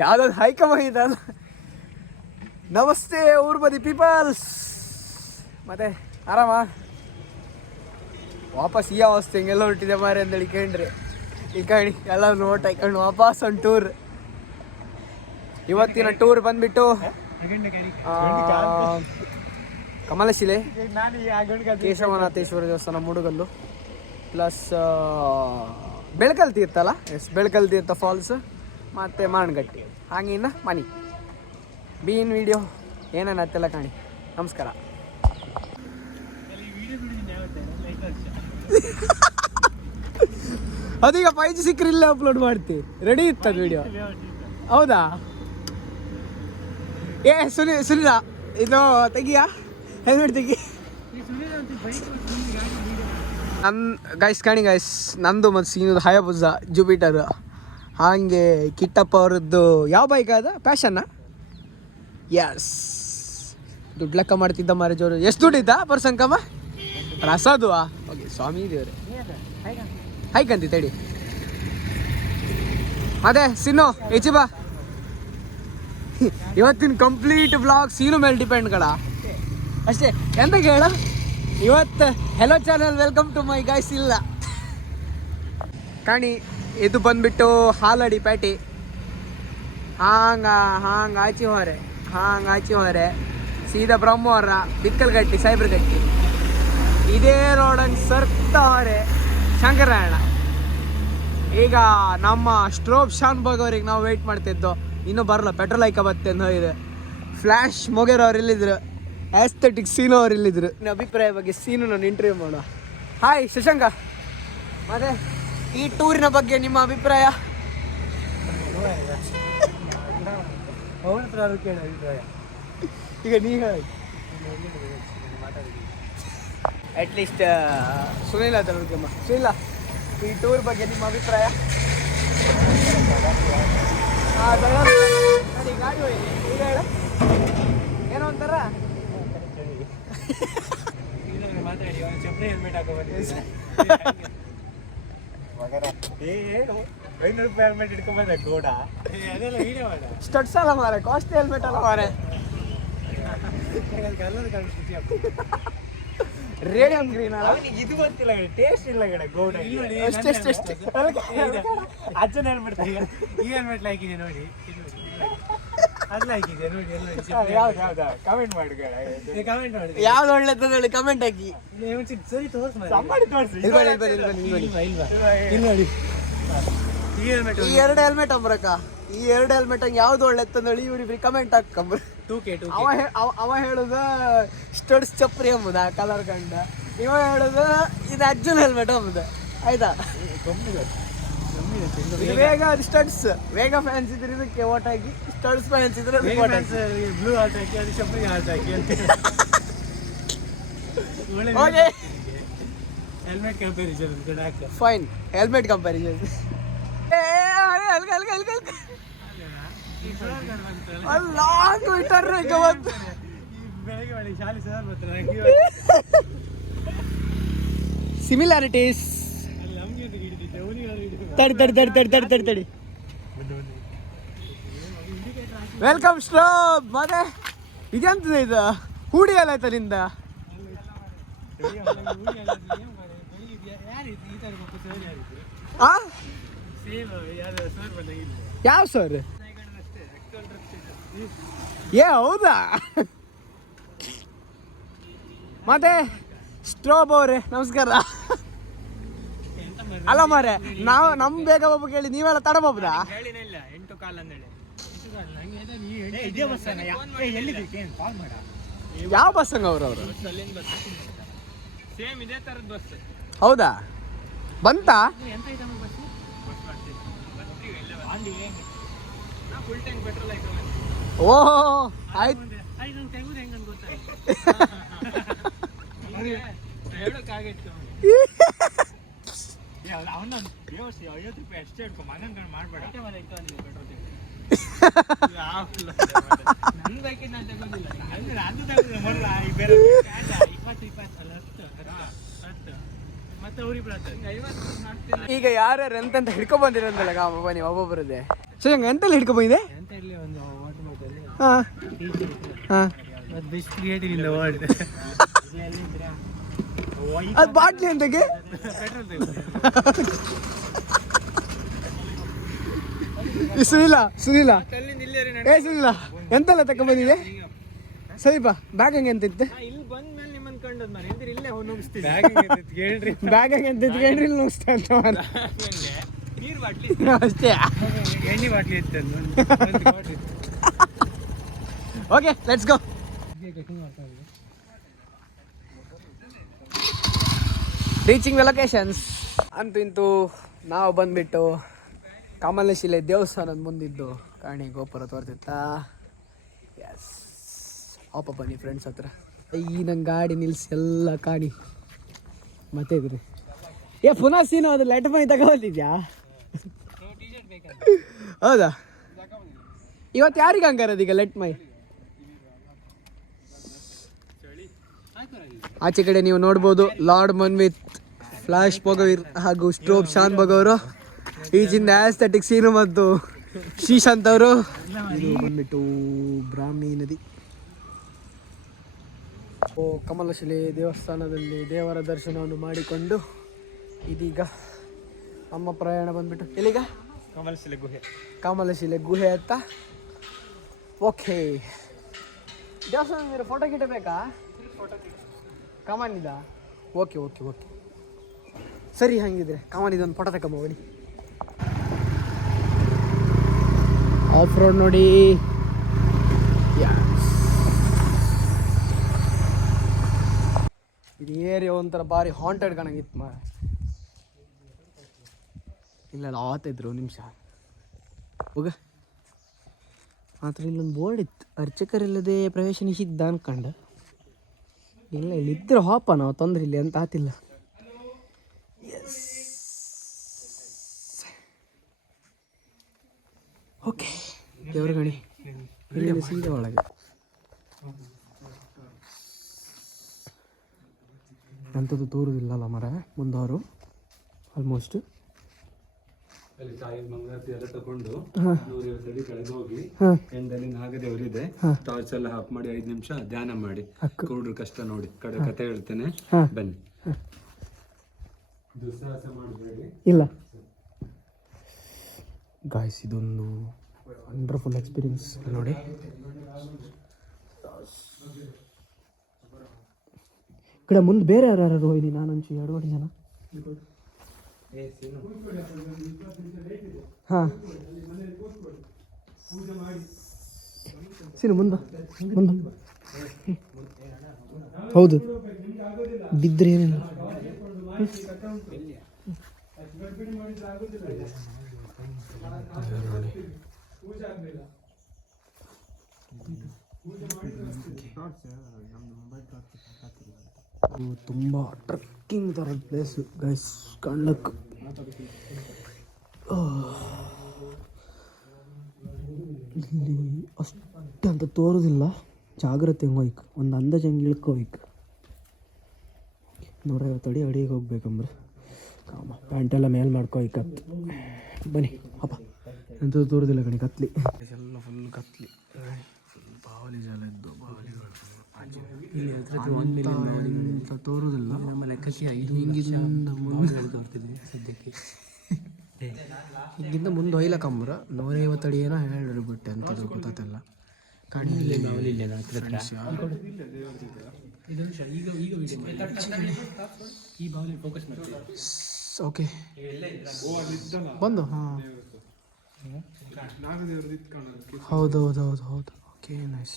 ಯಾವುದಾದ್ರು ಹೈಕಮಾಂಡ್. ನಮಸ್ತೆ ಊರ್ಬದಿ ಪೀಪಲ್ಸ್, ಮತ್ತೆ ಆರಾಮ? ವಾಪಸ್ ಈ ಅವಸ್ಥೆ ಹಿಂಗೆಲ್ಲ ಹೊರಟಿದೆ ಮಾರೆ ಅಂತೇಳಿ ಕೇಳ್ರಿ. ಈ ಕಣಿ ಎಲ್ಲ ನೋಟ್ ಹಾಕೊಂಡು ವಾಪಸ್ ಒಂದು ಟೂರ್. ಇವತ್ತಿನ ಟೂರ್ ಬಂದ್ಬಿಟ್ಟು ಕಮಲಶಿಲೆ, ಕೇಶವನಾಥೇಶ್ವರ ದೇವಸ್ಥಾನ ಮೂಡುಗಲ್ಲು, ಪ್ಲಸ್ ಬೆಳಕಲ್ ತೀರ್ಥ ಅಲ್ಲ, ಎಸ್ ಬೆಳಕಲ್ ತೀರ್ಥ ಫಾಲ್ಸ್, ಮತ್ತು ಮಾಣಗಟ್ಟಿ, ಹಾಗಿನ್ನ ಮನಿ ಬೀನ್ ವಿಡಿಯೋ ಏನೇನು ಹತ್ತೆಲ್ಲ ಕಾಣಿ. ನಮಸ್ಕಾರ. ಅದೀಗ 5G ಸಿಕ್ಕರೆ ಇಲ್ಲೇ ಅಪ್ಲೋಡ್ ಮಾಡ್ತಿ. ರೆಡಿ ಇತ್ತದ ವಿಡಿಯೋ? ಹೌದಾ? ಸುನಿಲ ಇದು ತೆಗಿಯಾ, ಹೆಲ್ಮೆಟ್ ತೆಗಿ. ಗೈಸ್ ಕಾಣಿ ಗೈಸ್, ನಂದು ಮತ್ತು ಸೀನದು ಹಯಾಬುಸ ಜುಪಿಟರ್. ಹಾಗೆ ಕಿಟ್ಟಪ್ಪ ಅವರದ್ದು ಯಾವ ಬೈಕ್ ಅದ? ಪ್ಯಾಷನ್ನ? ಎಸ್. ದುಡ್ಡು ಲೆಕ್ಕ ಮಾಡ್ತಿದ್ದ ಮಾರ ಜೋರು. ಎಷ್ಟು ದುಡ್ಡಿದ್ದ ಪರ್ಸಂಕಮ್ಮ? ರಸದು ಓಕೆ ಸ್ವಾಮಿ ದೇವ್ರೆ ಹೈಕಂತಿ ತಡಿ. ಅದೇ ಸಿನ್ನು ಹೆಚ್ಚು ಬಾ. ಇವತ್ತಿನ ಕಂಪ್ಲೀಟ್ ಬ್ಲಾಗ್ ಸೀನು ಮೇಲೆ ಡಿಪೆಂಡ್ ಕಡ ಅಷ್ಟೇ. ಎಂತ ಕೇಳ ಇವತ್ತು hello channel welcome to my guys ಇಲ್ಲ ಕಾಣಿ. ಇದು ಬಂದ್ಬಿಟ್ಟು ಹಾಲಡಿ ಪ್ಯಾಟಿ. ಆಚಿ ಹೊರೆ ಸೀದಾ ಬ್ರಹ್ಮವರ ಬಿಕ್ಕಲ್ಗಟ್ಟಿ ಸೈಬ್ರಗಟ್ಟಿ ಇದೇ ರೋಡಂಗೆ ಸರ್ತಾವರೆ ಶಂಕರಾಯಣ. ಈಗ ನಮ್ಮ ಸ್ಟ್ರೋಬ್ ಶಾನ್ಭಾಗ್ ಅವ್ರಿಗೆ ನಾವು ವೆಯ್ಟ್ ಮಾಡ್ತಿದ್ದೋ, ಇನ್ನೂ ಬರಲ್ಲ, ಪೆಟ್ರೋಲ್ ಐಕ ಬತ್ತೆ ಅಂತ ಇದೆ. ಫ್ಲ್ಯಾಶ್ ಮೊಗೇರ್ ಅವ್ರು ಇಲ್ಲಿದ್ರು, ಆಸ್ಥೆಟಿಕ್ ಸೀನು ಅವ್ರು ಇಲ್ಲಿದ್ರು. ನಿಮ್ಮ ಅಭಿಪ್ರಾಯ ಬಗ್ಗೆ ಸೀನು ನಾನು ಇಂಟರ್ವ್ಯೂ ಮಾಡುವ. ಹಾಯ್ ಶಶಾಂಕ, ಮತ್ತೆ ಈ ಟೂರಿನ ಬಗ್ಗೆ ನಿಮ್ಮ ಅಭಿಪ್ರಾಯ? ಈಗ ನೀ ಹೇಳಿ. ಅಟ್ಲೀಸ್ಟ್ ಸುನಿಲ ತಗೊಳ್ಕಮ್ಮ. ಸುನಿಲ, ಈ ಟೂರ್ ಬಗ್ಗೆ ನಿಮ್ಮ ಅಭಿಪ್ರಾಯ? ಗಾಡಿ ಹೋಗಿ ಈಗ ಹೇಳ ಏನೋ ಒಂಥರ ಸ್ಟಡ್ಸ್ ಅಲ್ಲ ಮಾರೆ, ಕಾಸ್ಟ್ಲಿ ಹೆಲ್ಮೆಟ್ ಅಲ್ಲ ಮಾರೆ. ರೇಡಿಯಂ ಗ್ರೀನ್ ಅಲ್ಲ, ಇದು ಗೊತ್ತಿಲ್ಲ, ಟೇಸ್ಟ್ ಇಲ್ಲ ಕಡೆ ಗೋಡ. ಅಜ್ಜನ ಹೆಲ್ಮೆಟ್ ಈ ಹೆಲ್ಮೆಟ್ ಹಾಕಿದೆ ನೋಡಿ, ಅಲ್ಲ ಹಾಕಿದೆ ನೋಡಿ. ಕಮೆಂಟ್ ಮಾಡಿ, ಕಮೆಂಟ್ ಮಾಡಿ ಯಾವ್ದು ಒಳ್ಳೆದ ಹೇಳಿ, ಕಮೆಂಟ್ ಹಾಕಿ. ಸರಿ ತೋರಿಸಿ ನೋಡಿ. ಈ ಎರಡು ಹೆಲ್ಮೆಟ್ ಅಂಬ್ರಕ್ಕ, ಈ ಎರಡು ಹೆಲ್ಮೆಟ್ ಹಂಗೆ ಯಾವ್ದು ಒಳ್ಳೆತ್ತಂದೇಳಿ ಇವ್ರಿಬ್ರಿ ಕಮೆಂಟ್ ಹಾಕಂಬ್ರ. ಅವ ಹೇಳುದ ಸ್ಟಡ್ಸ್ ಚಪ್ರಿ ಅಂಬುದ ಕಲರ್ ಕಂಡ, ಇವ ಹೇಳುದ ಇದು ಅರ್ಜುನ್ ಹೆಲ್ಮೆಟ್ ಅಂಬುದ. ಆಯ್ತಾ? ವೇಗ ಸ್ಟಡ್ಸ್, ವೇಗ ಫ್ಯಾನ್ಸ್ ಇದ್ರೆ ಇದಕ್ಕೆ ಓಟ್ ಹಾಕಿ, ಸ್ಟಡ್ಸ್ ಫ್ಯಾನ್ಸ್ ಇದ್ರೆ ಬ್ಲೂ ಹಾರ್ಟ್ ಹಾಕಿ, ಅದು ಚಪ್ರಿ ಹಾರ್ಟ್ ಹಾಕಿ ಅಂತ. Helmet comparison fine, helmet comparison. Similarities. ತಡಿ. ವೆಲ್ಕಮ್ ಸ್ಟ್ರಾಬ್. ಮತ್ತೆ ಇದೆಂತದ ಇದು ಹೂಡಿ ಎಲ್ಲ ಆಯ್ತಾ ನಿಂದ? ಯಾವ ಸರ್? ಹೌದಾ? ಮತ್ತೆ ಸ್ಟ್ರಾಬ್ ಅವ್ರೆ ನಮಸ್ಕಾರ. ಅಲ್ಲ ಮಾರೆ, ನಾವು ನಮ್ ಬೇಗ ಬಾಬು ಕೇಳಿ ನೀವೆಲ್ಲ ತಡಬೋಬ್ರಾ? ಯಾವ ಬಸ್ ಹಂಗ ಅವರು? ಹೌದಾ? ಬಂತಾ? ಓಹೋ ಆಯ್ತು. ಈಗ ಯಾರ್ಯಾರು ಎಂತ ಹಿಡ್ಕೊ ಬಂದಿರಂತಲ್ಲ ನೀವು ಒಬ್ಬೊಬ್ಬರದೇ. ಸೊ ಹಂಗ ಎಂತೆಲ್ಲ ಹಿಡ್ಕೊ ಬಂದಿದೆ? ಹಾಂ ಹಾಂ best creative in the world. ಅದು ಬಾಟ್ಲಿ ಎಂತಕ್ಕೆ? ಸುನಿಲ ಸುನಿಲ ಏ ಸುನಿಲ ಎಂತೆಲ್ಲ ತಗೊಂಡ್ಬಂದಿದೆ ಸರಿಪ ಬ್ಯಾಗ್ ಹಂಗೆ ಅಂತ ಇತ್ತು ಇಲ್ಲಿ ಬಂದ ಮೇಲೆ ನಿಮ್ಮನ್ನು ಕಂಡದ್ ಮಾರಿ ಎಂದ್ರೆ ಇಲ್ಲೇ ನುಗ್ಸ್ತೀವಿ. ಬ್ಯಾಗ್ ಹಂಗೆ ಅಂತ ಇಟ್ಕೊಂಡ್ರಿ ಇಲ್ಲಿ ನುಗ್ಸ್ತಾ ಅಂತ ನೀರು ಬಾಟ್ಲಿ ಅಷ್ಟೇ ಎಣ್ಣೆ ಬಾಟ್ಲಿ ಇತ್ತು. Okay let's go. Reaching the locations. ಅಂತೂ ಇಂತೂ ನಾವು ಬಂದ್ಬಿಟ್ಟು ಕಮಲಶಿಲೆ ದೇವಸ್ಥಾನದ ಮುಂದಿದ್ದು ಕಾಣಿ ಗೋಪುರ ತೋರ್ತಿತ್ತಾ. ಎಸ್ ಅಪ್ಪ ಬನ್ನಿ ಫ್ರೆಂಡ್ಸ್ ಹತ್ರ. ಈ ನಂಗೆ ಗಾಡಿ ನಿಲ್ಸಿ ಎಲ್ಲ ಕಾಣಿ ಮತ್ತೆ ಇದ್ರಿ ಏ ಪುನಃ ಸೀನು ಅದು ಲೆಟ್ ಮೈ ತಗೊಂಡಿದ್ಯಾ? ಹೌದಾ ಇವತ್ತು ಯಾರಿಗೆ ಹಂಗಾರದು ಈಗ ಲೆಟ್ ಮೈ? ಆಚೆ ಕಡೆ ನೀವು ನೋಡ್ಬೋದು ಲಾರ್ಡ್ ಮನ್ವಿತ್, ಫ್ಲಾಶ್ ಭೋಗವೀರ್ ಹಾಗೂ ಸ್ಟ್ರೋಬ್ ಶಾನ್ ಭೋಗವರು, ಈಚಿಂದ ಆಸ್ಥೆಟಿಕ್ ಸೀನು ಮತ್ತು ಶ್ರೀಶಾಂತ್ ಅವರು. ಇದು ಬಂದ್ಬಿಟ್ಟು ಬ್ರಾಹ್ಮಿ ನದಿ. ಕಮಲಶಿಲೆ ದೇವಸ್ಥಾನದಲ್ಲಿ ದೇವರ ದರ್ಶನವನ್ನು ಮಾಡಿಕೊಂಡು ಇದೀಗ ನಮ್ಮ ಪ್ರಯಾಣ ಬಂದ್ಬಿಟ್ಟು ಎಲ್ಲಿಗ? ಕಮಲಶಿಲೆ ಗುಹೆ. ಕಮಲಶಿಲೆ ಗುಹೆ ಅಂತ. ಓಕೆ ದೇವಸ್ಥಾನ ಫೋಟೋ ಗಿಟ ಬೇಕಾ? ಕಮಾನಿದ? ಓಕೆ ಓಕೆ ಓಕೆ ಸರಿ, ಹಂಗಿದ್ರೆ ಕಮಾನಿದೊಂದು ಫೋಟೋ ತಗೊಂಬೋಗಿ. ಆಫ್ ರೋಡ್ ನೋಡಿ. ಇದು ಏರಿಯಾ ಒಂಥರ ಭಾರಿ ಹಾಂಟೆಡ್ ಕಾಣಂಗಿತ್ತು ಮ. ಇಲ್ಲ ಆವತ್ತಿದ್ರು ನಿಮಿಷ ಹೋಗ ಮಾತ್ರ ಇಲ್ಲೊಂದು ಬೋರ್ಡ್ ಇತ್ತು, ಅರ್ಚಕರಿಲ್ಲದೆ ಪ್ರವೇಶ ನಿಷಿದ್ಧ ಅನ್ಕಂಡು. ಇಲ್ಲ ಇಲ್ಲಿದ್ದರೆ ಹಾಪ ನಾವು ತೊಂದರೆ ಇಲ್ಲಿ ಅಂತ ಆತಿಲ್ಲ. ಎಸ್ ಓಕೆ ದೇವ್ರ ಗಣಿ ಇಲ್ಲಿ ಸೀದಾ ಒಳಗೆ. ಅಂಥದ್ದು ತೋರುದಿಲ್ಲಲ್ಲ ಮರ ಮುಂದವರು ಆಲ್ಮೋಸ್ಟ್. ಅಲ್ಲಿ ಕಾಯಿ ಮಂಗಳಾರತಿ ಎಲ್ಲ ತಗೊಂಡು 150 ಅಡಿ ಕೆಳಗೆ ಹೋಗಿ ಎಂಡಲ್ಲಿ ನಾಗದೇವರಿದೆ, ಟಾರ್ಚ್ ಎಲ್ಲ ಆಫ್ ಮಾಡಿ 5 ನಿಮಿಷ ಧ್ಯಾನ ಮಾಡಿ ಕುರುಡ್ರ ಕಷ್ಟ ನೋಡಿ ಕಡೆ ಕತೆ ಹೇಳ್ತೇನೆ ಬನ್ನಿ. ದುಸ್ಸಾಹಸ ಮಾಡಬೇಡಿ. ಇಲ್ಲ ಗಾಯ್ಸ್ ಇದೊಂದು ವಂಡರ್ಫುಲ್ ಎಕ್ಸ್ಪೀರಿಯನ್ಸ್ ನೋಡಿ. ಈ ಕಡೆ ಮುಂದೆ ಬೇರೆ ಯಾರು ರೋಹಿಣಿ ನಾನಂಚು 2 ಜನ. ಹಾಂ ಸೀನು ಮುಂದೆ ಮುಂದೆ ಹೌದು ಬಿದ್ದರೆ ಏನಿಲ್ಲ. ತುಂಬ ಟ್ರೆಕ್ಕಿಂಗ್ ಥರ ಪ್ಲೇಸು ಗೈಸ್ ಕಾಣ್ಲಕ್ಕೆ. ಇಲ್ಲಿ ಅಷ್ಟು ಅಂತ ತೋರೋದಿಲ್ಲ, ಜಾಗ್ರತೆ ಹೋಯ್ಕ್ ಒಂದು ಅಂದಾಜು ಹಂಗೆ ಇಳ್ಕೋಯ್ಕ್. 150 ಅಡಿ ಅಡಿಗೆ ಹೋಗ್ಬೇಕಂಬ್ರೆ ಕಾಮ ಪ್ಯಾಂಟೆಲ್ಲ ಮೇಲೆ ಮಾಡ್ಕೋಯ್ಕತ್ತು. ಬನ್ನಿ ಅಪ್ಪ ಎಂಥದ್ದು ತೋರೋದಿಲ್ಲ ಕಣಿ ಕತ್ಲಿ ಎಲ್ಲ ಫುಲ್ ಕತ್ಲಿ. ಫುಲ್ ಬಾವಲಿ ಜಲ ಇದ್ದು ಬಾವಲಿಗಳು ಇಲ್ಲಿ ಹತ್ರ ತೋರೋದಿಲ್ಲ. ನಮ್ಮ ಲೆಕ್ಕಕ್ಕೆ 5 ಹಿಂಗಿಂದ ಮುಂದೆ ತೋರ್ತಿದ್ವಿ ಸದ್ಯಕ್ಕೆ. ಹಿಂಗಿಂದ ಮುಂದೆ ಹೊಯ್ಲ ಕಂಬ್ರ 150 ಅಡಿ ಏನೋ ಹೇಳ್ರಿ ಬಿಟ್ಟೆ ಅಂತದ್ದು ಗೊತ್ತಾಗ್ತಿಲ್ಲ. ಕಾಣಿಲ್ಲ ಓಕೆ ಬಂದು ಹಾಂ ಹೌದೌದೌದು ಹೌದು. Okay nice.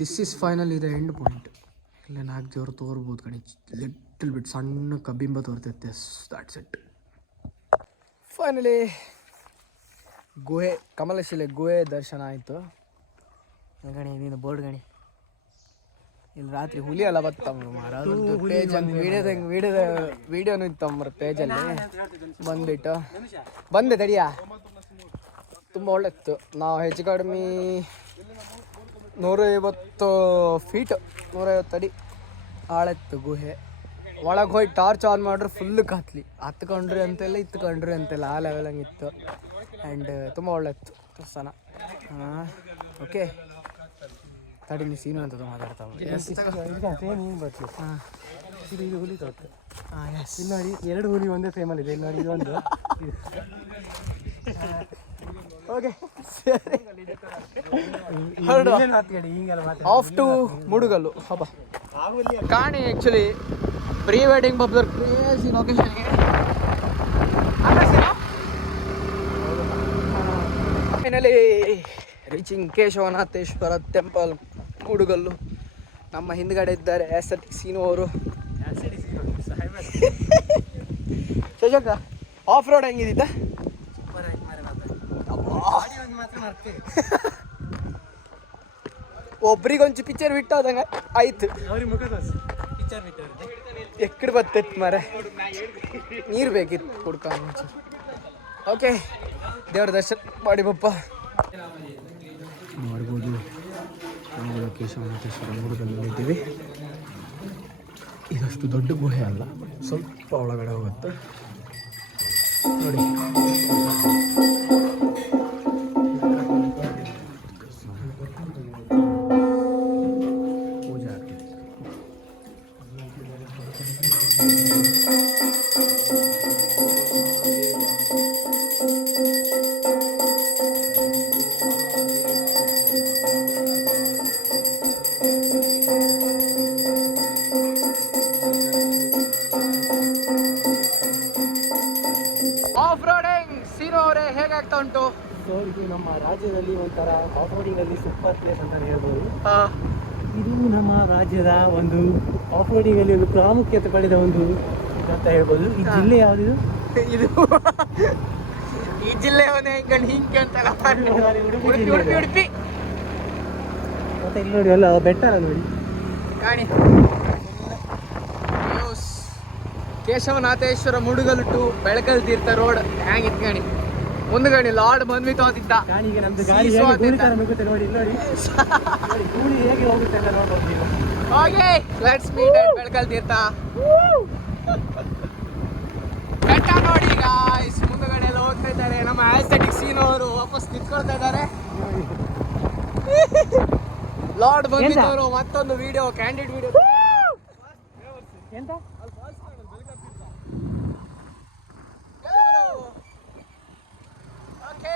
This is finally the end point. ಇಲ್ಲೇ ನಾಗದೇವ್ರು ತೋರ್ಬೋದು ಕಣಿ, ಲಿಟಲ್ ಬಿಟ್ ಸಣ್ಣ ಕಬ್ಬಿಂಬ ತೋರ್ತೈತೆ. That's it. ಫೈನಲಿ ಗುಹೆ ಕಮಲಶಿಲೆ ಗುಹೆ ದರ್ಶನ ಆಯಿತು. ಗಣಿ ನೀನು ಬೋರ್ಡ್ ಗಣಿ ಇಲ್ಲಿ ರಾತ್ರಿ ಹುಲಿ ಎಲ್ಲ ಬತ್ತಮ್ಮ ಮಾರ. ಪೇಜ್ ಹಂಗೆ ವಿಡಿಯೋನು ಇತ್ತಂಬ್ರ ಪೇಜಲ್ಲಿ ಬಂದ್ಬಿಟ್ಟು ಬಂದೆ ತಡಿಯಾ. ತುಂಬ ಒಳ್ಳೆತ್ತು. ನಾವು ಹೆಚ್ಚು ಕಡಿಮೆ 150 ಫೀಟ್ 150 ಅಡಿ ಆಳತ್ತು ಗುಹೆ. ಒಳಗೆ ಹೋಗಿ ಟಾರ್ಚ್ ಆನ್ ಮಾಡ್ರೆ ಫುಲ್ಲು ಕತ್ಲಿ, ಹತ್ಕೊಂಡ್ರಿ ಅಂತೆಲ್ಲ ಇತ್ಕೊಂಡ್ರಿ ಅಂತೆಲ್ಲ ಆ ಲೆವೆಲ್ ಹಂಗಿತ್ತು. ಆ್ಯಂಡ್ ತುಂಬ ಒಳ್ಳೆತ್ತು ದರ್ಶನ. ಓಕೆ ತಡಿಲಿ ಸೀನು ಅಂತ ಮಾತಾಡ್ತಾವ. ಇದು ಹುಲಿ ತೋಟ. ಎಸ್ ಇಲ್ಲಿ ನೋಡಿ 2 ಹುಲಿ ಒಂದೇ ಫ್ರೇಮಲ್ಲಿ ಇದೆ. ಇಲ್ಲಿ ನೋಡಿ ಇದೊಂದು. ಓಕೆ ಆಫ್ ಟು ಮುಡುಗಲ್ಲು ಹಬ್ಬ ಕಾಣಿ. ಆ್ಯಕ್ಚುಲಿ ಪ್ರೀ ವೆಡ್ಡಿಂಗ್ ಪಬ್ದರ್ ಕ್ರೇಜಿ ಲೊಕೇಶನ್ಗೆ finally reaching Keshavanatheshwara temple Mudugallu. ನಮ್ಮ ಹಿಂದ್ಗಡೆ ಇದ್ದಾರೆ ಆಸ್ಥೆಟಿಕ್ ಸೀನು ಅವರು. ಶಶಾಂಕ ಆಫ್ ರೋಡ್ ಹೆಂಗಿದ್ದ? ಒಬ್ರಿಗೊಂಚು ಪಿಕ್ಚರ್ ಬಿಟ್ಟೋದಂಗ ಆಯ್ತು. ಎಕ್ಕಡ್ ಬತ್ತೈತ್ ಮರೆ, ನೀರು ಬೇಕಿತ್ತು ಕುಡ್ಕ. ಓಕೆ, ದೇವ್ರ ದರ್ಶನ ಮಾಡಿ ಬಪ್ಪ. ನೋಡ್ಬೋದು ನಾವು ಕೇಶವನಾಥೇಶ್ವರ ಮುಡುಗಲ್ಲಿದ್ದೀವಿ. ಇದಷ್ಟು ದೊಡ್ಡ ಗುಹೆ ಅಲ್ಲ, ಸ್ವಲ್ಪ ಒಳಗಡೆ ಹೋಗುತ್ತೆ ನೋಡಿ. ಪೂಜಾ ಆಫ್ ರೋಡಿಂಗ್ ಸೀನು ಅವರೇ ಹೇಗಾಗ್ತಾ ಉಂಟು? ಸೊ ಇದು ನಮ್ಮ ರಾಜ್ಯದಲ್ಲಿ ಒಂಥರ ಆಫ್ ರೋಡಿಂಗಲ್ಲಿ ಸೂಪರ್ ಪ್ಲೇಸ್ ಅಂತ ಹೇಳ್ಬೋದು. ಇದು ನಮ್ಮ ರಾಜ್ಯದ ಒಂದು ಆಫ್ ರೋಡಿಂಗಲ್ಲಿ ಒಂದು ಪ್ರಾಮುಖ್ಯತೆ ಪಡೆದ ಒಂದು ಅಂತ ಹೇಳ್ಬೋದು. ಈ ಜಿಲ್ಲೆ ಯಾವುದು? ಇದು ಈ ಜಿಲ್ಲೆ ಹಿಂಗೆ ಅಂತಲ್ಲ, ಉಡುಪಿ. ಮತ್ತೆ ಇಲ್ಲಿ ನೋಡಿ ಎಲ್ಲ ಬೆಟ್ಟ ನೋಡಿ ಕಾಣಿ. Keshavanatheshwara ಮುಡುಗಲ್ to Belakal Tirtha road ಹ್ಯಾಂಗಿತ್ತು ಕಾಣಿ. ಮುಂದ್ಗಡೆ ಲಾರ್ಡ್ ಬಂದ್ಬಿಟ್ಟು ಹೋಗಿದ್ದ. ಈಗ ನಮ್ದು ಗಾಡಿ ನುಗ್ಗುತ್ತೆ ನೋಡಿ. ನೋಡಿ ಧೂಳಿ ಹೇಗೆ ಹೋಗುತ್ತೆ ಅಂತ ನೋಡ್ಬೋದು ನೀವು. ಓಕೆ, ಲೆಟ್ಸ್ ಮೀಟ್ ಅಟ್ ಬೆಳಕಲ್ ತೀರ್ಥ. ಬೆಟ್ಟ ನೋಡಿ ಗಾಯ್ಸ್, ಮುಂದ್ಗಡೆ ಎಲ್ಲ ಹೋಗ್ತಾ ಇದ್ದಾರೆ. ನಮ್ಮ ಆಸ್ಥೆಟಿಕ್ ಸೀನ್ ಅವರು ವಾಪಸ್ ನಿಂತ್ಕೊಳ್ತಾ ಇದ್ದಾರೆ. ಲಾರ್ಡ್ ಬಂದಿದ್ದವರು ಮತ್ತೊಂದು ವಿಡಿಯೋ, ಕ್ಯಾಂಡಿಡ್ ವಿಡಿಯೋ. ಎಂತ okay,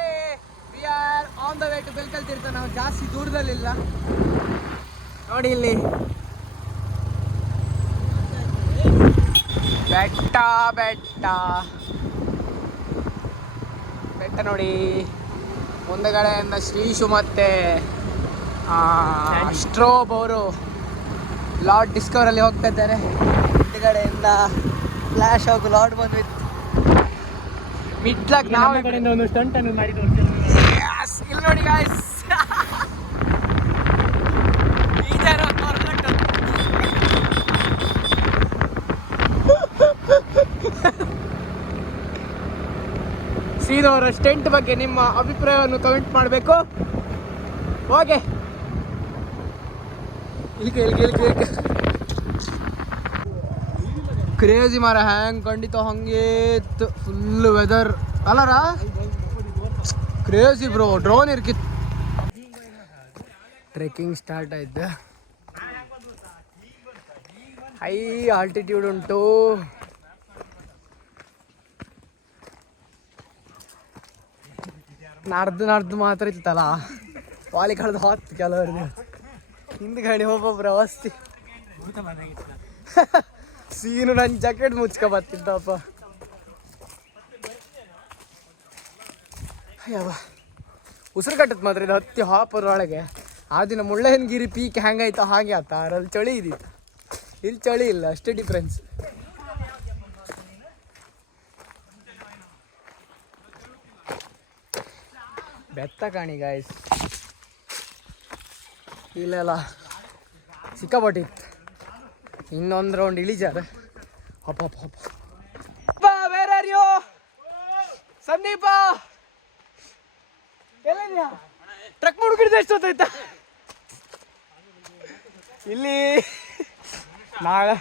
we are on the way to Belakal Theertha. ನಾವು ಜಾಸ್ತಿ ದೂರದಲ್ಲಿಲ್ಲ ನೋಡಿ. ಇಲ್ಲಿ ಬೆಟ್ಟ ಬೆಟ್ಟ ಬೆಟ್ಟ ನೋಡಿ. ಮುಂದಗಡೆಯಿಂದ ಶ್ರೀಶು ಮತ್ತೆ ಸ್ಟ್ರೋಬ್ ಅವರು ಲಾರ್ಡ್ ಡಿಸ್ಕವರಲ್ಲಿ ಹೋಗ್ತಾ ಇದ್ದಾರೆ. ಹಿಂದ್ಗಡೆಯಿಂದ ಫ್ಲಾಶ್ ಆಗಿ ಲಾರ್ಡ್ ಬಂದ್ಬಿಟ್ಟು ಮಿಡ್ಲಾಗ್ ನಾವು ಕಡೆಯಿಂದ ಒಂದು ಸ್ಟಂಟ್ ಅನ್ನು ಮಾಡಿ ತೋರಿಸ್ತೇವೆ. ಇಲ್ಲಿ ನೋಡಿ ಗಾಯ್ಸ್, ಸೀದಾ ಅವರ ಸ್ಟೆಂಟ್ ಬಗ್ಗೆ ನಿಮ್ಮ ಅಭಿಪ್ರಾಯವನ್ನು ಕಮೆಂಟ್ ಮಾಡಬೇಕು. ಓಕೆ, ಇಲ್ಕೆ ಕ್ರೇಜಿ ಮಾರ. ಹ್ಯಾಂಗ್ ಖಂಡಿತ ಹಂಗೆ ಫುಲ್ ವೆದರ್ ಅಲ್ಲರ ಕ್ರೇಜಿ ಬ್ರೋ. ಡ್ರೋನ್ ಇರ್ಕಿತ್ತು. ಟ್ರೆಕ್ಕಿಂಗ್ ಸ್ಟಾರ್ಟ್ ಆಯ್ತು. ಹೈ ಆಲ್ಟಿಟ್ಯೂಡ್ ಉಂಟು. ನಡ್ದು ಮಾತ್ರ ಇತ್ತಲ್ಲ, ವಾಲಿ ಕಳೆದು ಹೊತ್ತು ಕೆಲವ್ರದ್ದು. ಹಿಂದ್ಗಡೆ ಒಬ್ಬೊಬ್ರು ಅವಸ್ಥೆ. ಸೀನು ನನ್ನ ಜಾಕೆಟ್ ಮುಚ್ಕೊ ಬರ್ತಿದ್ದಪ್ಪ. ಅಯ್ಯವ ಉಸಿರು ಕಟ್ಟತ್ ಮಾತ್ರ ಇದು ಹತ್ತಿ ಹಾಪರೊಳಗೆ. ಆ ದಿನ ಮುಳ್ಳಯ್ಯನಗಿರಿ ಪೀಕ್ ಹೆಂಗಾಯ್ತು ಹಾಗೆ ಆತ. ಅದ್ರಲ್ಲಿ ಚಳಿ ಇದ್ದಿತ್ತು, ಇಲ್ಲಿ ಚಳಿ ಇಲ್ಲ, ಅಷ್ಟೇ ಡಿಫ್ರೆನ್ಸ್. ಬೆತ್ತ ಕಾಣಿ ಗಾಯ್ಸ್, ಇಲ್ಲೆಲ್ಲ ಸಿಕ್ಕಾಪಟ್ಟಿತ್ತು. ಇನ್ನೊಂದು ರೌಂಡ್ ಇಳಿಜಾರ. ಹಪ್ಪ ವೇರ್ ಆರ್ ಯು ಸಂದೀಪ? ಎಲ್ಲಿದ್ಯಾ? ಟ್ರಕ್ ಮುಡುಗಿಡ್ದು ಎಷ್ಟು ಹೊತ್ತಾಯ್ತಾ? ಇಲ್ಲಿ ನಾಳೆ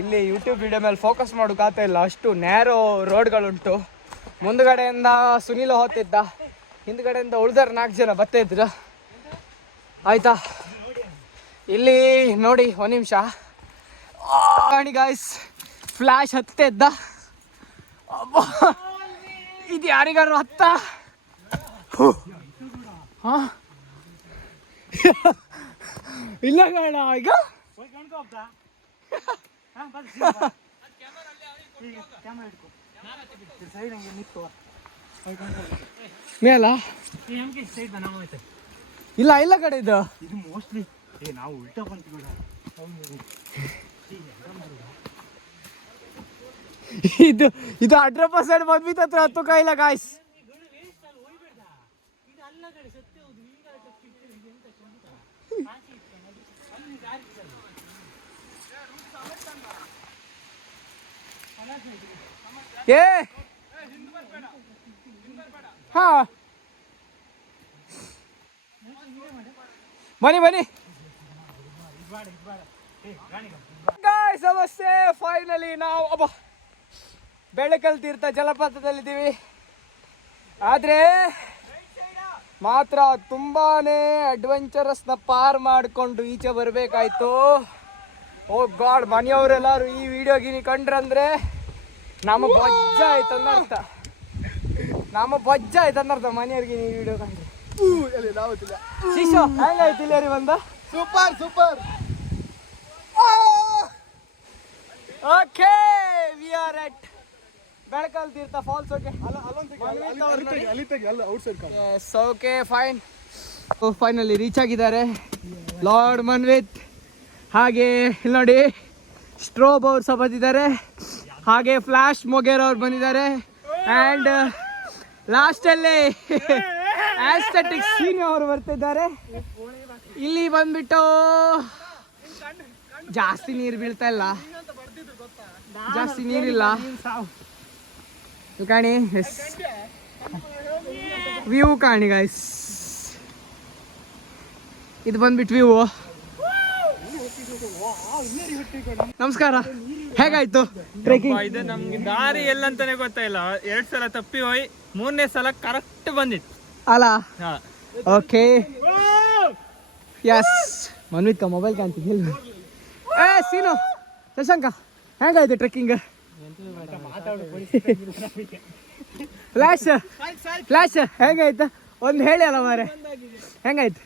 ಇಲ್ಲಿ ಯೂಟ್ಯೂಬ್ ವಿಡಿಯೋ ಮೇಲೆ ಫೋಕಸ್ ಮಾಡೋಕ್ಕಾಗ್ತಾ ಇಲ್ಲ, ಅಷ್ಟು ನ್ಯಾರೋ ರೋಡ್ಗಳುಂಟು. ಮುಂದ್ಗಡೆಯಿಂದ ಸುನೀಲ ಹೋಗ್ತಿದ್ದ, ಹಿಂದ್ಗಡೆಯಿಂದ ಉಳ್ದಾರ 4 ಜನ ಬರ್ತಾ ಇದ್ರು. ಆಯ್ತಾ. ಇಲ್ಲಿ ನೋಡಿ ಒಂದು ನಿಮಿಷ ಕಾಣಿ ಗಾಯ್ಸ್, ಫ್ಲ್ಯಾಶ್ ಹತ್ತೆ ಇದ್ದ. ಇದು ಯಾರಿಗಾರು ಹತ್ತ ಇಲ್ಲ ಕಾಣ ಈಗ ಮೇಲ ಇಲ್ಲ ಇಲ್ಲ ಕಡೆ ಇದು ಮೋಸ್ಟ್ಲಿ ನಾವು ಉಲ್ಟಾ ಬಂತು. ಇದು 100% ಬಂದ್ಬಿತ್ತು ಹತ್ರ ಹತ್ತು ಕಾಯಿಲ್ಲ ಗಾಯ್ಸ್. ಏ ಹಾ ಬನ್ನಿ ಸಮಸ್ಯೆ. ಫೈನಲಿ ನಾವು ಬೆಳಕಲ್ ತೀರ್ಥ ಜಲಪಾತದಲ್ಲಿದ್ದೀವಿ. ಆದರೆ ಮಾತ್ರ ತುಂಬಾನೇ ಅಡ್ವೆಂಚರಸ್ನ ಪಾರ್ ಮಾಡಿಕೊಂಡು ಈಚೆ ಬರಬೇಕಾಯ್ತು. ಓ ಗಾಡ್, ಮನೆಯವರೆಲ್ಲರೂ ಈ ವಿಡಿಯೋಗಿನಿ ಕಂಡ್ರಂದ್ರೆ ನಮ್ಮ ಬಜ್ಜ ಆಯ್ತಂದ ಅರ್ಥ. ಮನೆಯವ್ರಿಗೆ ಈ ವಿಡಿಯೋ ಕಂಡ್ರೆ ಶಿಶು ಹೆಂಗಾಯ್ತು ಇಲ್ಲಿ ಬಂದ? Super. Okay, we are at Belakal Theertha falls. Okay fine, finally reach ಆಗಿದ್ದಾರೆ ಲಾರ್ಡ್ ಮನ್ವಿತ್. ಹಾಗೆ ಇಲ್ಲಿ ನೋಡಿ ಸ್ಟ್ರೋಬ್ ಅವ್ರು ಸಹ ಬಂದಿದ್ದಾರೆ, ಹಾಗೆ ಫ್ಲಾಶ್ ಮೊಗೇರ್ ಅವ್ರು ಬಂದಿದ್ದಾರೆ, ಆ್ಯಂಡ್ ಲಾಸ್ಟಲ್ಲಿ ಆಸ್ಥೆಟಿಕ್ ಸೀನಿ ಅವರು ಬರ್ತಿದ್ದಾರೆ. ಇಲ್ಲಿ ಬಂದ್ಬಿಟ್ಟು ಜಾಸ್ತಿ ನೀರು ಬೀಳ್ತಾ ಇಲ್ಲ, ಜಾಸ್ತಿ ನೀರಿಲ್ಲ ಕಾಣಿ. ವ್ಯೂ ಕಾಣಿ ಗೈಸ್, ಇದು ಬಂದ್ಬಿಟ್ಟು ವ್ಯೂ. ನಮಸ್ಕಾರ, ಹೇಗಾಯ್ತು ಟ್ರೆಕಿಂಗ್? ಇದು ನಮ್ಗೆ ದಾರಿ ಎಲ್ಲಂತಾನೆ ಗೊತ್ತಾಯಿಲ್ಲ. 2 ಸಲ ತಪ್ಪಿ ಹೋಗಿ 3ನೇ ಸಲ ಕರೆಕ್ಟ್ ಬಂದಿತ್ತು ಅಲ್ಲ. ಓಕೆ ಯಸ್, ಮನ್ವಿತ್ ಮೊಬೈಲ್ ಕಾಣ್ತಿದ್ದಿಲ್ಲ. ಸೀನು ಶಶಾಂಕ ಹೇಗಾಯ್ತು ಟ್ರೆಕ್ಕಿಂಗ್? ಫ್ಲಾಶ್ ಹೇಗಾಯ್ತು? ಒಂದು ಹೇಳಿ ಅಲ್ಲ ಮಾರೆ, ಹೆಂಗಾಯ್ತು?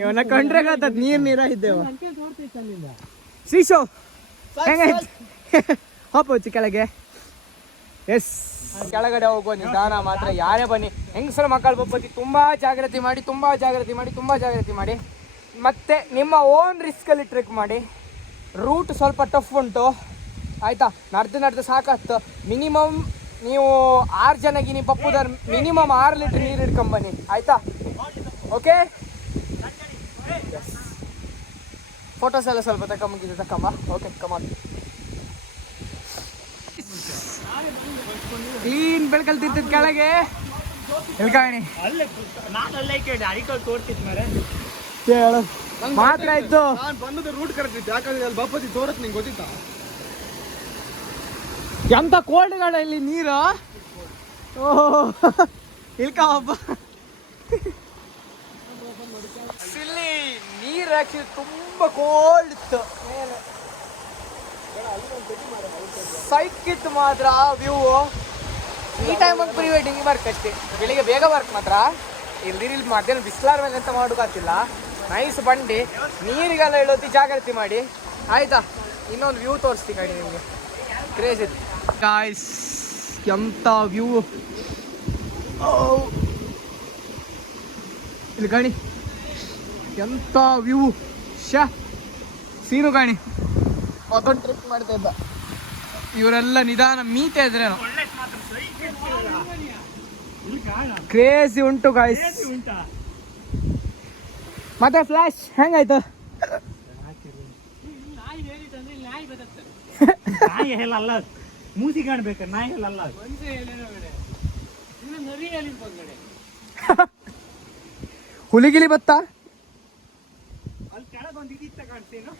ಇವನ್ನ ಕಂಡ್ರೆ ಗೊತ್ತದ ನೀರ ಇದ್ದೇವ. ಶ್ರೀಶೋ ಹೆಂಗಾಯ್ತು? ಹಾಪೋಚಿ ಕೆಳಗೆ. ಎಸ್, ಕೆಳಗಡೆ ಹೋಗುವ ನಿಧಾನ ಮಾತ್ರ. ಯಾರೇ ಬನ್ನಿ, ಹೆಂಗಸರ ಮಕ್ಕಳ ಬಪ್ಪತಿ ತುಂಬಾ ಜಾಗ್ರತೆ ಮಾಡಿ ಮತ್ತೆ ನಿಮ್ಮ ಓನ್ ರಿಸ್ಕಲ್ಲಿ ಟ್ರೆಕ್ ಮಾಡಿ. ರೂಟ್ ಸ್ವಲ್ಪ ಟಫ್ ಉಂಟು ಆಯ್ತಾ, ನಡೆದು ಸಾಕತ್ತು. ಮಿನಿಮಮ್ ನೀವು 6 ಜನಗಿನಿ ಪಪ್ಪುದಾರ ಮಿನಿಮಮ್ 6 ಲೀಟ್ರ್ ನೀರು ಹಿಡ್ಕೊಂಬನ್ನಿ ಆಯ್ತಾ. ಓಕೆ, ಫೋಟೋಸ್ ಎಲ್ಲ ಸ್ವಲ್ಪ ತಕೊಂಬ. Okay come on. ಕ್ಲೀನ್ ಬೆಳಕಲ್ ತಿರ್ತಿದ್ ಕೆಳಗೆ ಹೇಳ್ಕಾಣಿ ಮಾತ್ರ ಇತ್ತು. ರೂಟ್ ಕರೆಕ್ಟ್ ಇತ್ತು, ಯಾಕಂದ್ರೆ ಅಲ್ಲಿ ಬಪ್ಪತಿ ತೋರತ್ ನಿಂಗೆ ಗೊತ್ತಿತ್ತ? ಎಂತ ಕೋಲ್ಡ್ಗಳ ಇಲ್ಲಿ ನೀರು. ಓಹ್ ಇಲ್ಕಪ್ಪ, ಇಲ್ಲಿ ನೀರು ಆಕ್ಚುಲಿ ತುಂಬಾ ಕೋಲ್ಡ್ ಇತ್ತು. ಸೈಕಿತ್ತು ಮಾತ್ರ ವ್ಯೂ. ಈ ಟೈಮಾಗ ಪ್ರೀ ವೆಡ್ಡಿಂಗ್ ವರ್ಕ್ ಅಷ್ಟೇ, ಬೆಳಿಗ್ಗೆ ಬೇಗ ವರ್ಕ್ ಮಾತ್ರ. ಇಲ್ಲಿ ಮಧ್ಯಾಹ್ನ ಬಿಸಿಲಾರ ಮೇಲೆ ಅಂತ ಮಾಡೋಕ್ಕಾಗ್ತಿಲ್ಲ. ನೈಸ್ ಬಂಡಿ, ನೀರಿಗೆಲ್ಲ ಇಳೋತಿ ಜಾಗ್ರತೆ ಮಾಡಿ ಆಯ್ತಾ. ಇನ್ನೊಂದು ವ್ಯೂ ತೋರಿಸ್ತೀನಿ ಗಾಡಿ ನಿಮಗೆ, ಕ್ರೇಜ್ ಇದೆ ಗಾಯ್ಸ್. ಎಂಥ ವ್ಯೂ ಇಲ್ಲಿ ಗಾಣಿ, ಎಂಥ ವ್ಯೂ. ಸೀನು ಗಾಣಿ ಅದೊಂದು ಟ್ರಿಪ್ ಮಾಡ್ತಾ ಇದ್ದ. ಇವರೆಲ್ಲ ನಿಧಾನ ಮೀತಾ ಇದ್ರೇನು, ಕ್ರೇಜಿ ಉಂಟು ಗಾಯ್ಸ್. ಮತ್ತೆ ಫ್ಲಾಶ್ ಹೆಂಗಾಯ್ತು? ನಾಯಿ ಹೇಳಲ್ಲ, ಮೂಸಿ ಕಾಣ್ಬೇಕು. ನಾಯಿ ಹೇಳಲ್ಲ, ಹುಲಿಗಿಲಿ ಬತ್ತಾ ಅಲ್ಲಿ ಕೆಳಗೊಂದು ಇದಿತ್ತ ಕಾಣ್ತೇನು?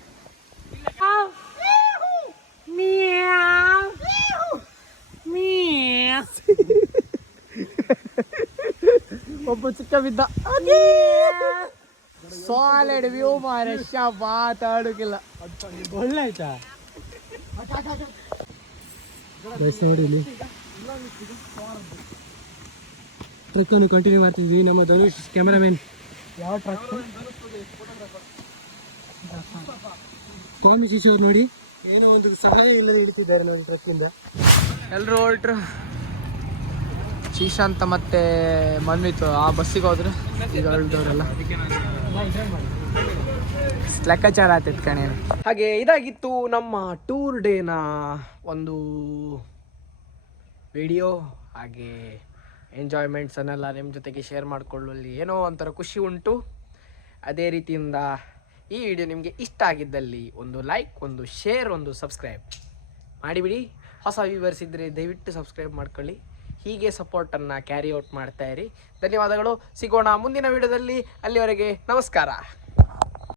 ಒಬ್ಬ ಚಿಕ್ಕ ಬಿದ್ದ. ಸಾಲಿಡ್ ವ್ಯೂ ಮಾರೆ ಮಾತಾಡೋಕಿಲ್ಲ. ಒಳ್ಳೆ ಆಯ್ತಾ ನೋಡಿ ಇಲ್ಲಿ ಟ್ರಕ್ ಅನ್ನು ಕಂಟಿನ್ಯೂ ಮಾಡ್ತಿದ್ವಿ. ನಮ್ಮ ಧನುಷ್ ಕ್ಯಾಮರಾಮನ್. ಯಾವ ಟ್ರಕ್? ಸ್ವಾಮಿ ಶಿಶೋರ್ ನೋಡಿ ಏನೋ ಒಂದು ಸಹಾಯ ಇಲ್ಲದೆ ಇಡ್ತಿದ್ದಾರೆ ನೋಡಿ ಟ್ರಕ್ ಇಂದ. ಎಲ್ಲರೂ ಹೊರಟ್ರು. ಶ್ರೀಶಾಂತ ಮತ್ತೆ ಮನ್ವಿತ್ ಆ ಬಸ್ಸಿಗೆ ಹೋದ್ರು. ಈಗ ಹೊರಟವರೆಲ್ಲ ಲೆಕ್ಕಾಚಾರ ಆಗ್ತೈತೆ ಕಣೆ. ಹಾಗೆ ಇದಾಗಿತ್ತು ನಮ್ಮ ಟೂರ್ ಡೇನ ಒಂದು ವಿಡಿಯೋ. ಹಾಗೆ ಎಂಜಾಯ್ಮೆಂಟ್ಸನ್ನೆಲ್ಲ ನಿಮ್ಮ ಜೊತೆಗೆ ಶೇರ್ ಮಾಡಿಕೊಳ್ಳುವಲ್ಲಿ ಏನೋ ಒಂಥರ ಖುಷಿ ಉಂಟು. ಅದೇ ರೀತಿಯಿಂದ ಈ ವಿಡಿಯೋ ನಿಮಗೆ ಇಷ್ಟ ಆಗಿದ್ದಲ್ಲಿ ಒಂದು ಲೈಕ್, ಒಂದು ಶೇರ್, ಒಂದು ಸಬ್ಸ್ಕ್ರೈಬ್ ಮಾಡಿಬಿಡಿ. ಹೊಸ ವ್ಯೂವರ್ಸ್ ಇದ್ದರೆ ದಯವಿಟ್ಟು ಸಬ್ಸ್ಕ್ರೈಬ್ ಮಾಡ್ಕೊಳ್ಳಿ. ಹೀಗೆ ಸಪೋರ್ಟನ್ನು ಕ್ಯಾರಿ ಔಟ್ ಮಾಡ್ತಾಯಿರಿ. ಧನ್ಯವಾದಗಳು. ಸಿಗೋಣ ಮುಂದಿನ ವಿಡಿಯೋದಲ್ಲಿ. ಅಲ್ಲಿವರೆಗೆ ನಮಸ್ಕಾರ.